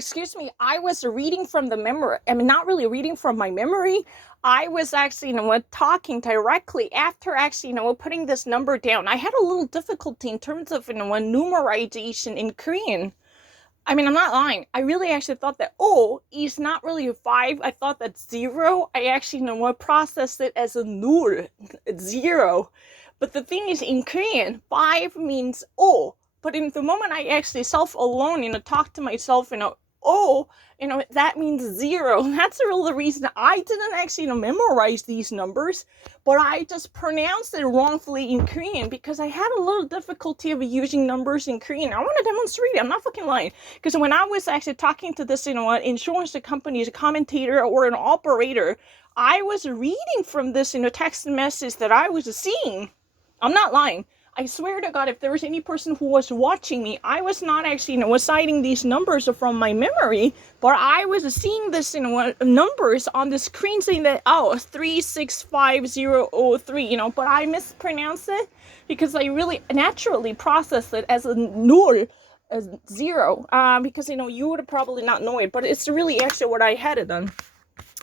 excuse me, I was reading from the memory. I mean, not really reading from my memory. I was actually, talking directly after actually, putting this number down. I had a little difficulty in terms of, numerization in Korean. I mean, I'm not lying. I really actually thought that, oh, is not really a five. I thought that zero. I actually, processed it as a null, zero. But the thing is, in Korean, five means oh. But in the moment I actually self alone, talk to myself, oh, that means zero. That's the real reason I didn't actually, memorize these numbers, but I just pronounced it wrongfully in Korean because I had a little difficulty of using numbers in Korean. I want to demonstrate it. I'm not fucking lying. Because when I was actually talking to this, insurance company's commentator or an operator, I was reading from this, text message that I was seeing. I'm not lying. I swear to God, if there was any person who was watching me, I was not actually, citing these numbers from my memory, but I was seeing this, numbers on the screen saying that, oh, 365003, but I mispronounced it because I really naturally processed it as a null, as zero, because, you would probably not know it, but it's really actually what I had it on.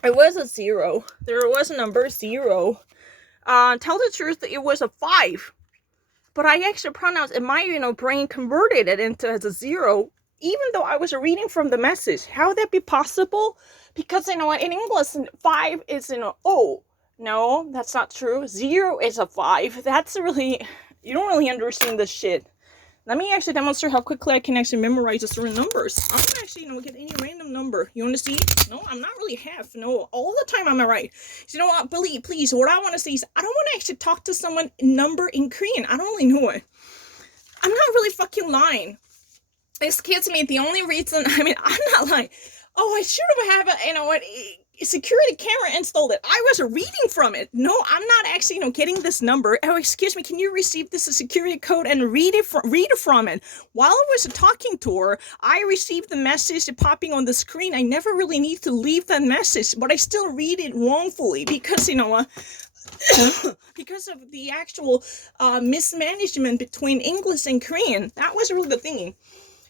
It was a zero. There was a number zero. Tell the truth, it was a five. But I actually pronounced it. My brain converted it into as a zero, even though I was reading from the message. How would that be possible? Because in English, five is oh. No, that's not true. Zero is a five. That's really, you don't really understand this shit. Let me actually demonstrate how quickly I can actually memorize the certain numbers. I'm gonna actually, get any random number. You wanna see? No, I'm not really half. No, all the time I'm right. So, you know what, Billy, please, what I wanna see is, I don't wanna actually talk to someone number in Korean. I don't really know it. I'm not really fucking lying. Excuse me, the only reason, I mean, I'm not lying. Oh, I should have had a security camera installed it. I was reading from it. No, I'm not actually, getting this number. Oh, excuse me, can you receive this security code and read it from it? While I was talking to her, I received the message popping on the screen. I never really need to leave that message, but I still read it wrongfully because, because of the actual mismanagement between English and Korean. That was really the thing.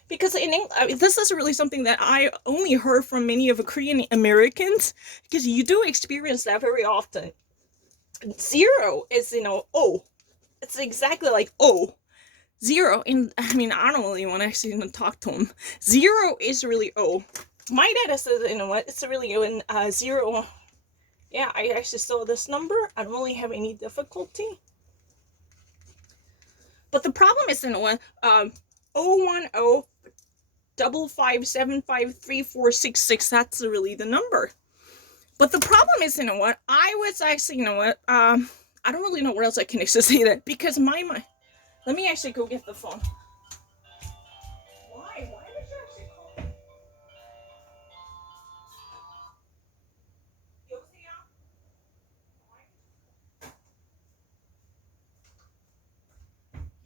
Because this is really something that I only heard from many of the Korean Americans, because you do experience that very often. Zero is, oh. It's exactly like oh. Zero, and I mean, I don't really want to actually even talk to him. Zero is really oh. My dad says, it's really in zero. Yeah, I actually saw this number. I don't really have any difficulty. But the problem is, 010 557534666. That's really the number. But the problem is, I was actually, I don't really know where else I can actually say that, because my let me actually go get the phone. Why did you actually call me?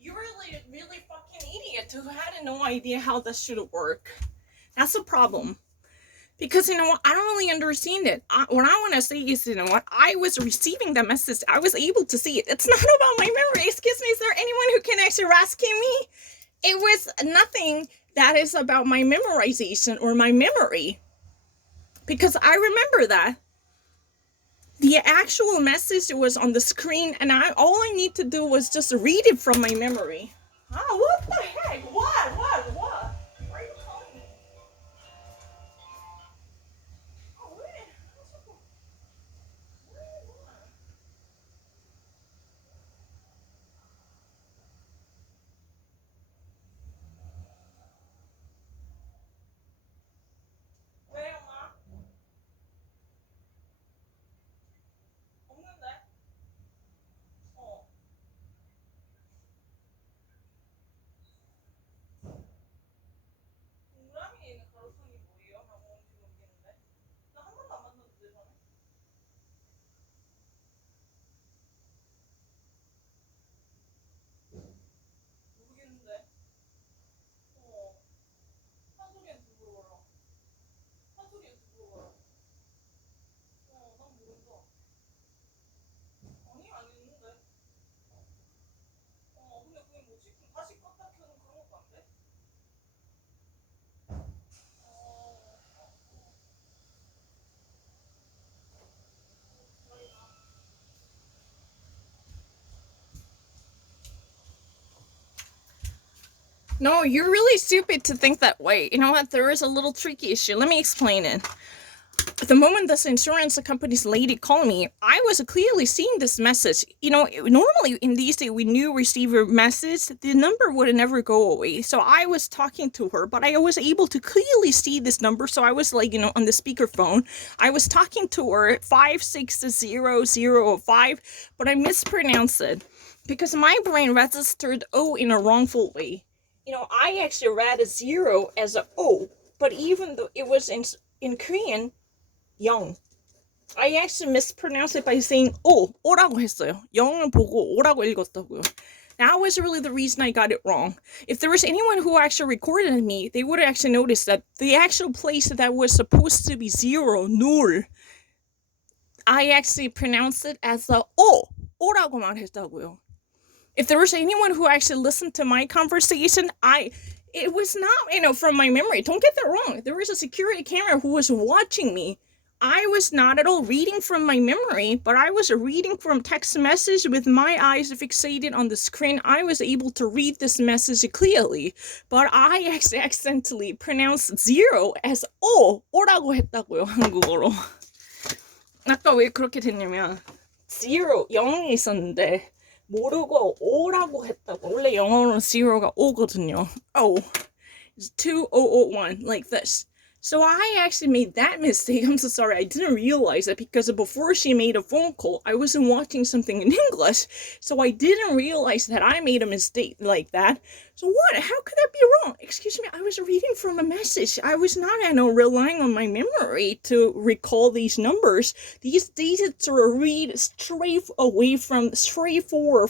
You're really fucking idiot who had no idea how this should work. That's the problem. Because, I don't really understand it. What I want to say is, I was receiving the message. I was able to see it. It's not about my memory. Excuse me, is there anyone who can actually rescue me? It was nothing that is about my memorization or my memory. Because I remember that. The actual message was on the screen, and all I need to do was just read it from my memory. Oh, what the heck? What? Why are you calling me? Oh, wait. What do you want? 왜요, 엄마? 없는데? 어. No, you're really stupid to think that way. You know what? There is a little tricky issue. Let me explain it. The moment this insurance company's lady called me, I was clearly seeing this message. You know, normally in these days, when you receive a message, the number would never go away. So I was talking to her, but I was able to clearly see this number. So I was like, on the speakerphone, I was talking to her 56005, but I mispronounced it because my brain registered O in a wrongful way. I actually read a zero as a O, but even though it was in Korean, 영. I actually mispronounced it by saying 오라고 했어요. 영을 보고 오라고 읽었다고요. That was really the reason I got it wrong. If there was anyone who actually recorded me, they would have actually noticed that the actual place that was supposed to be zero, 누 I actually pronounced it as a 오라고 말했다고요. If there was anyone who actually listened to my conversation, it was not, from my memory. Don't get that wrong. There was a security camera who was watching me. I was not at all reading from my memory, but I was reading from text message with my eyes fixated on the screen. I was able to read this message clearly, but I actually accidentally pronounced zero as 오라고 했다고요, 한국어로. 아까 왜 그렇게 됐냐면 zero, 0이 있었는데 모르고 오라고 했다고. 원래 영어로는 zero가 오거든요. It's 2001, like this. So I actually made that mistake. I'm so sorry. I didn't realize it because before she made a phone call, I wasn't watching something in English. So I didn't realize that I made a mistake like that. So what? How could that be wrong? Excuse me. I was reading from a message. I was not, relying on my memory to recall these numbers. These digits are read straightforward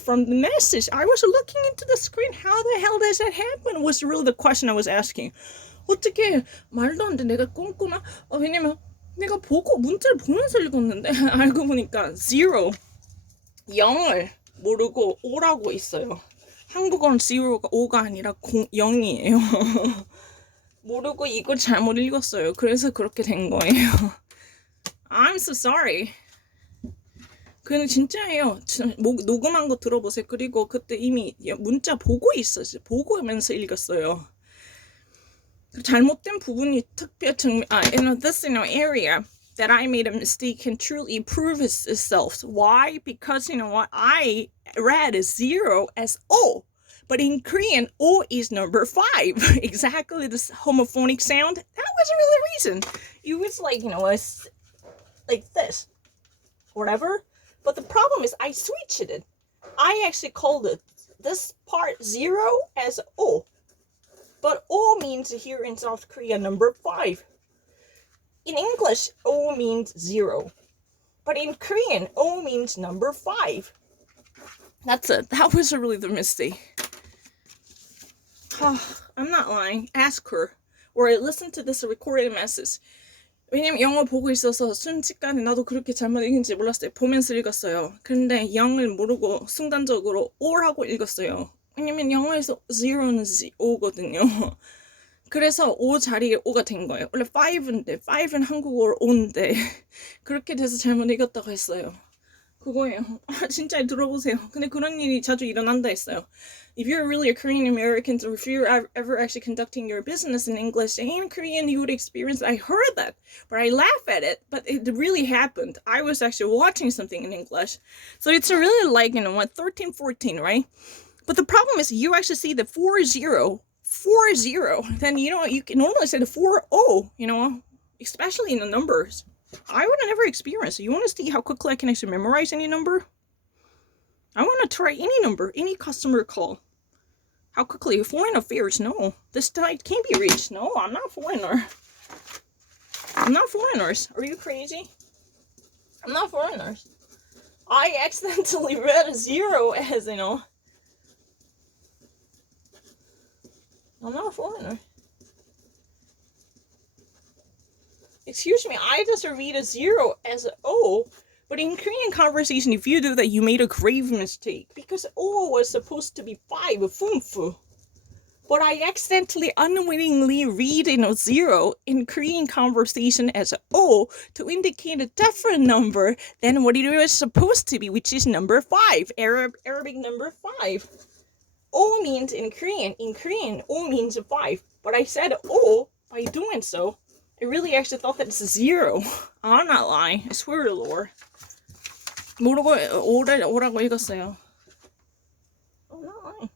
from the message. I was looking into the screen. How the hell does that happen? Was really the question I was asking. 어떻게 말도 안 돼. 내가 꼼꼼한 왜냐면 내가 문자를 보면서 읽었는데 알고 보니까 zero 0을 모르고 오라고 있어요. 한국어는 zero가 5가 아니라 0이에요. 모르고 이걸 잘못 읽었어요. 그래서 그렇게 된 거예요. I'm so sorry. 그는 진짜예요. 녹음한 거 들어보세요. 그리고 그때 이미 문자 보고 있었어요. 보고하면서 읽었어요. 잘못된 부분이 this area that I made a mistake can truly prove itself. Why? Because I read zero as O, but in Korean O is number 5. Exactly this homophonic sound. That was really the reason. It was like like this, whatever. But the problem is I switched it. I actually called this part zero as O. But O means here in South Korea number 5. In English, O means 0. But in Korean, O means number 5. That's it. That was really the mistake. I'm not lying. Ask her. Or listen to this recorded message. 왜냐면 영어 보고 있어서 순식간에 나도 그렇게 잘못 읽은지 몰랐어요. 보면서 읽었어요. 근데 0을 모르고 순간적으로 O라고 읽었어요. 왜냐면 영어에서 zero는 O거든요. 그래서 O 자리에 O가 된 거예요. 원래 5인데 5는 한국어로 O인데 그렇게 돼서 잘못 읽었다고 했어요. 그거예요. 진짜 들어보세요. 근데 그런 일이 자주 일어난다 했어요. If you're really a Korean American, or if you're ever actually conducting your business in English and Korean, you would experience, I heard that, but I laugh at it, but it really happened. I was actually watching something in English. So it's really like, 13, 14, right? But the problem is you actually see the 40, then, you can normally say the 40, especially in the numbers. I would have never experienced it. You want to see how quickly I can actually memorize any number? I want to try any number, any customer call. How quickly? Foreign affairs, no. This site can't be reached. No, I'm not a foreigner. I'm not foreigners. Are you crazy? I'm not foreigners. I accidentally read a zero as, I'm not a foreigner. Excuse me, I just read a zero as an O, but in Korean conversation, if you do that, you made a grave mistake, because O was supposed to be 5, funfu. But I accidentally, unwittingly read zero in Korean conversation as an O to indicate a different number than what it was supposed to be, which is number 5, Arabic number 5. O means in Korean, O means 5. But I said O by doing so. I really actually thought that it's 0. I'm not lying. I swear to the Lord. 오라고 읽었어요. I'm not lying.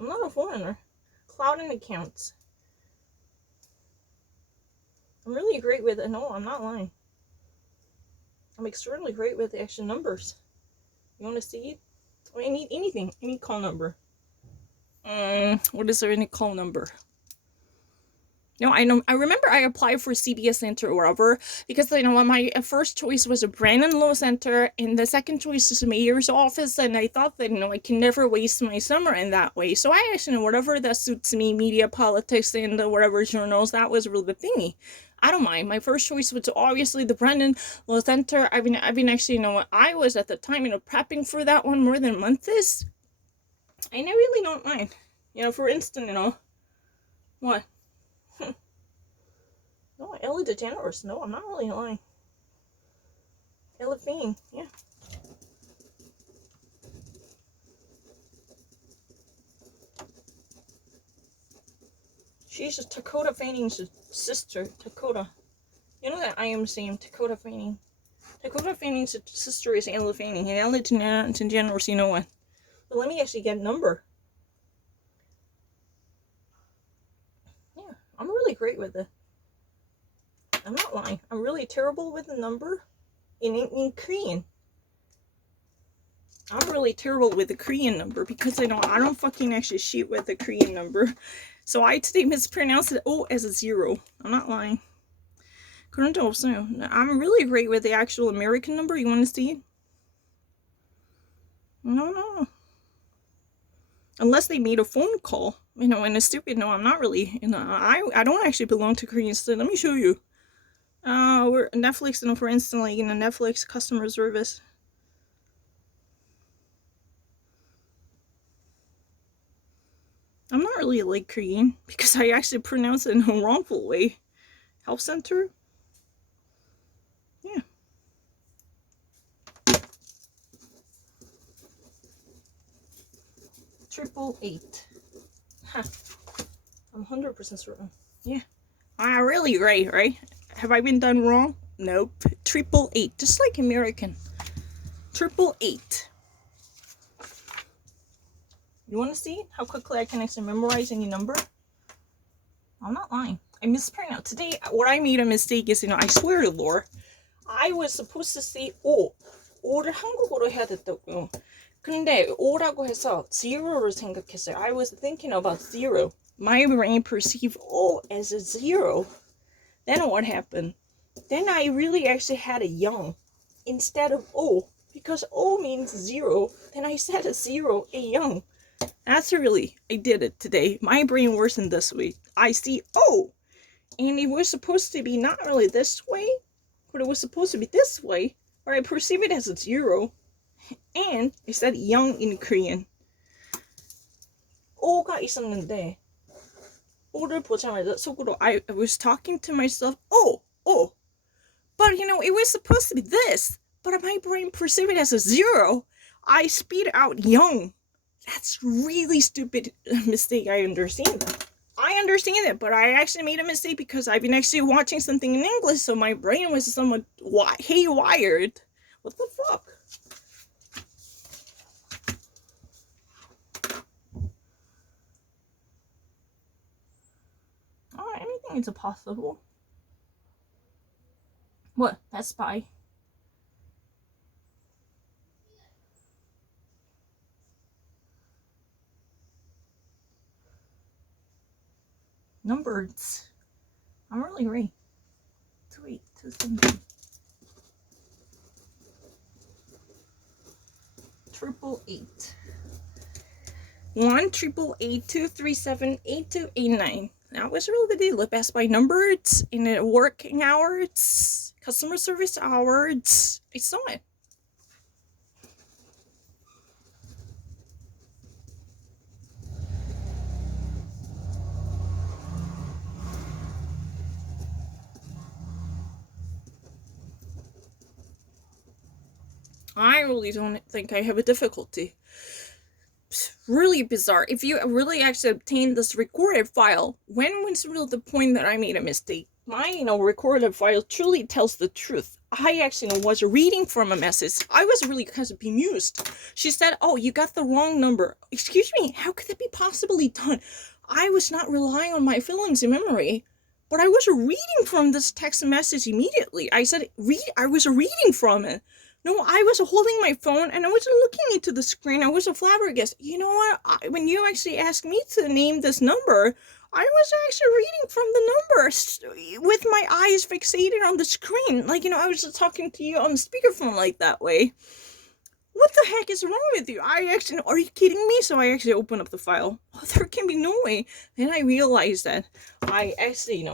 I'm not a foreigner. Clouding accounts. I'm really great with it. No, I'm not lying. I'm extremely great with the actual numbers. You want to see it? I need anything. Any call number. What is there? Any call number? No, I know. I remember I applied for CBS Center or whatever because my first choice was a Brandon Law Center and the second choice is the mayor's office, and I thought that I can never waste my summer in that way. So I actually whatever that suits me, media, politics, and whatever journals, that was really the thingy. I don't mind. My first choice was obviously the Brandon Law Center. I've been actually I was at the time prepping for that one more than a month is. And I really don't mind. For instance, what. No, Ellen DeGeneres. No, I'm not really lying. Ella Fanning, yeah. She's Dakota Fanning's sister, Dakota. You know that I am saying Dakota Fanning. Dakota Fanning's sister is Ella Fanning, and Ellen DeGeneres, you know what? But let me actually get a number. Yeah, I'm really great with it. I'm not lying. I'm really terrible with the number in Korean. I'm really terrible with the Korean number because I don't fucking actually shoot with the Korean number. So I today mispronounced it as a 0. I'm not lying. 그런 적 없어요. I'm really great with the actual American number. You want to see it? No. Unless they made a phone call. And it's stupid. No, I'm not really. I don't actually belong to Korean. So let me show you. We're Netflix, for instance, like in a Netflix customer service. I'm not really like Korean because I actually pronounce it in a wrongful way. Health center? Yeah. Triple 8. Huh. I'm 100% certain. Yeah. Really right? Have I been done wrong? Nope. Triple 8. Just like American. Triple 8. You want to see how quickly I can actually memorize any number? I'm not lying. I mispronounced. Today, what I made a mistake is, I swear to Lord, I was supposed to say O. O를 한국어로 해야 됐다고요. 근데 O라고 해서 zero를 생각했어요. I was thinking about 0. My brain perceived O as a 0. Then what happened? Then I really actually had a young instead of O. Because O means 0. Then I said a 0, a young. That's really, I did it today. My brain worsened this week. I see O. And it was supposed to be not really this way, but it was supposed to be this way. Or I perceive it as a 0. And it said young in Korean. O가 있었는데 O를 보자마자 속으로 I was talking to myself, oh. But it was supposed to be this. But my brain perceived it as a 0. I speed out young. That's really stupid mistake. I understand it, but I actually made a mistake because I've been actually watching something in English, so my brain was somewhat haywired. What the fuck? Anything is possible. What? Best Buy. Numbers. I'm really great. 2 8 2 7 triple 8 1 triple 8 2 3 7 8 2 8 9. That was really the deal. Best Buy numbers in the working hours, customer service hours. I saw it. I really don't think I have a difficulty. really bizarre. If you really actually obtain this recorded file, when was really the point that I made a mistake? My, recorded file truly tells the truth. I actually was reading from a message. I was really kind of bemused. She said, "Oh, you got the wrong number." Excuse me, how could that be possibly done? I was not relying on my feelings and memory, but I was reading from this text message immediately. I said, I was reading from it. No, I was holding my phone and I was looking into the screen. I was a flabbergasted. You know what? When you actually asked me to name this number, I was actually reading from the numbers with my eyes fixated on the screen. Like, I was just talking to you on the speakerphone like that way. What the heck is wrong with you? Are you kidding me? So I actually opened up the file. Oh, there can be no way. Then I realized that I actually,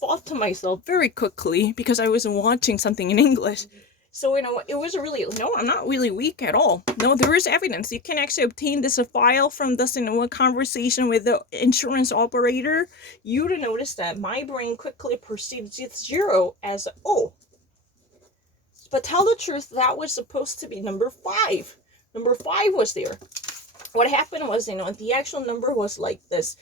thought to myself very quickly because I was watching something in English. So, it was really, no, I'm not really weak at all. No, there is evidence. You can actually obtain this file from this, a conversation with the insurance operator. You would notice that my brain quickly perceived 0 as O. But tell the truth, that was supposed to be number 5. Number 5 was there. What happened was, the actual number was like this.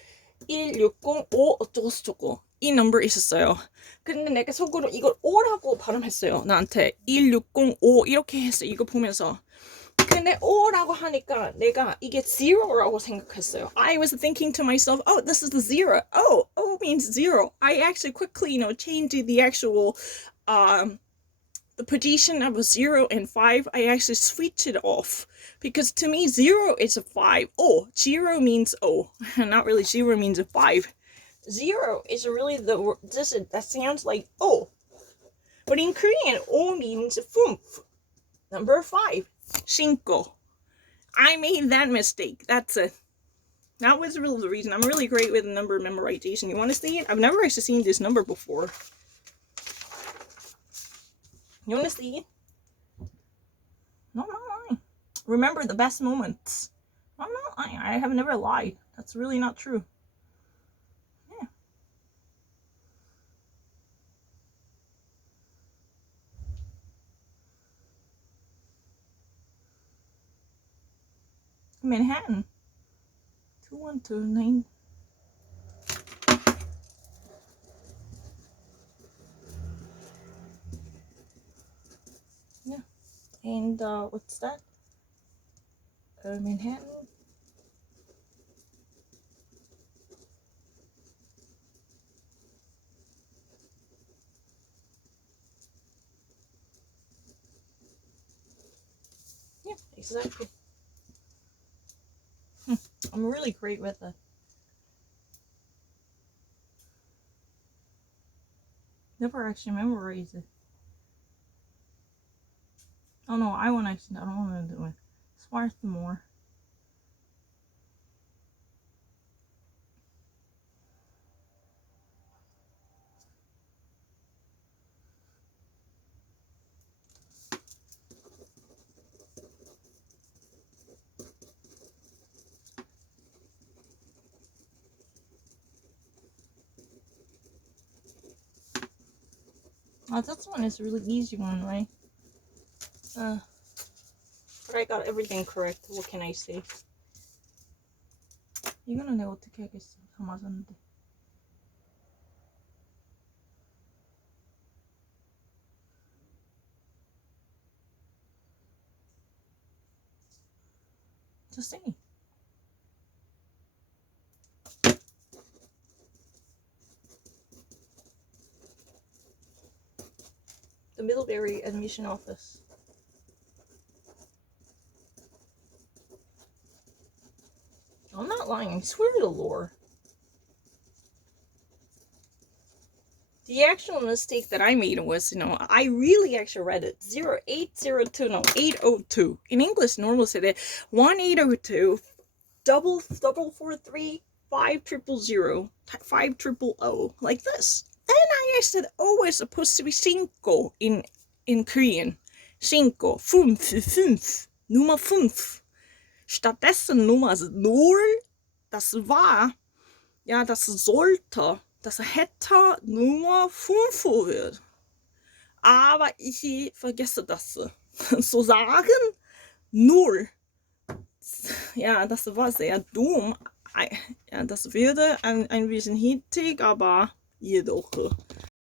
1605 어쩌고저쩌고 이 number 있었어요. 근데 내가 속으로 이걸 5라고 발음했어요. 나한테 1605 이렇게 했어요. 이거 보면서. 근데 5라고 하니까 내가 이게 0라고 생각했어요. I was thinking to myself, oh, this is the 0. Oh, O means 0. I actually quickly, changed the actual the position of 0 and 5, I actually switch it off. Because to me, 0 is a 5. Oh, 0 means O. Not really 0 means a 5. 0 is really that sounds like O. But in Korean, O means fumf. Number 5. Shinko. I made that mistake. That's it. That was really the reason. I'm really great with number memorization. You want to see it? I've never actually seen this number before. You want to see it? No, I'm not lying. Remember the best moments. I'm not lying. I have never lied. That's really not true. Yeah. Manhattan. 212-9. Yeah. And what's that? Manhattan. Yeah, exactly. I'm really great with it. Never actually memorize it. Oh no, I don't want to do it. Smart more. Oh, this one is a really easy one, right? But I got everything correct. What can I say? 이거는 내가 어떻게 하겠어? 다 맞았는데. Just say. The Middlebury Admission Office. I'm not lying. I swear to the Lord. The actual mistake that I made was, I really actually read it 0802, no, 802. In English, normal said it 1802 443 5000 5000, like this. And I said, oh, it's supposed to be cinco in Korean. Cinco, fünf, Nummer 5. Stattdessen Nummer 0, das war, ja, das sollte, das hätte Nummer 5 wird. Aber ich vergesse das. So sagen 0. ja, das war sehr dumm. Ja, das würde ein bisschen hittig, aber jedoch